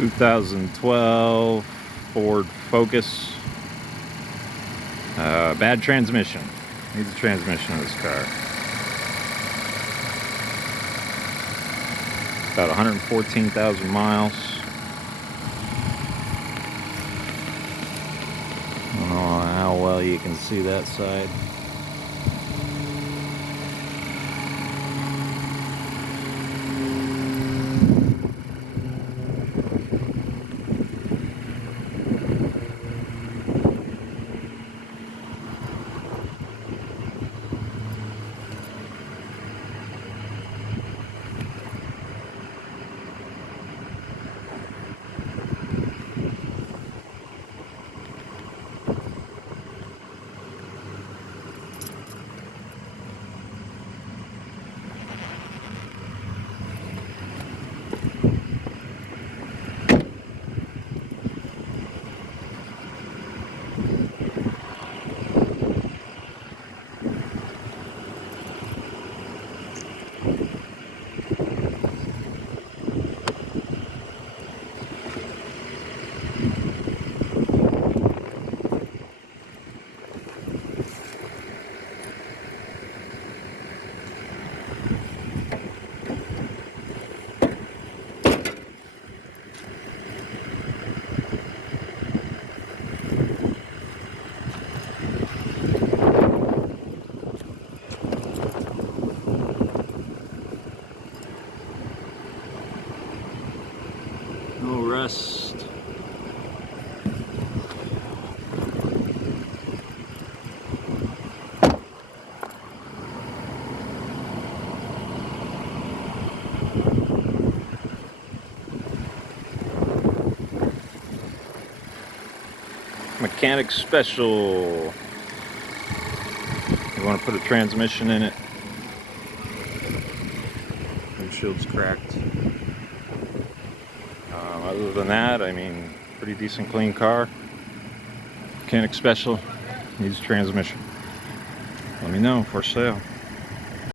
2012 Ford Focus. Bad transmission. Needs a transmission in this car. About 114,000 miles. I don't know how well you can see that side. No rust. Mechanic special. You want to put a transmission in it. Windshield's cracked. Other than that, I mean, pretty decent clean car. Mechanic special, needs transmission. Let me know, for sale.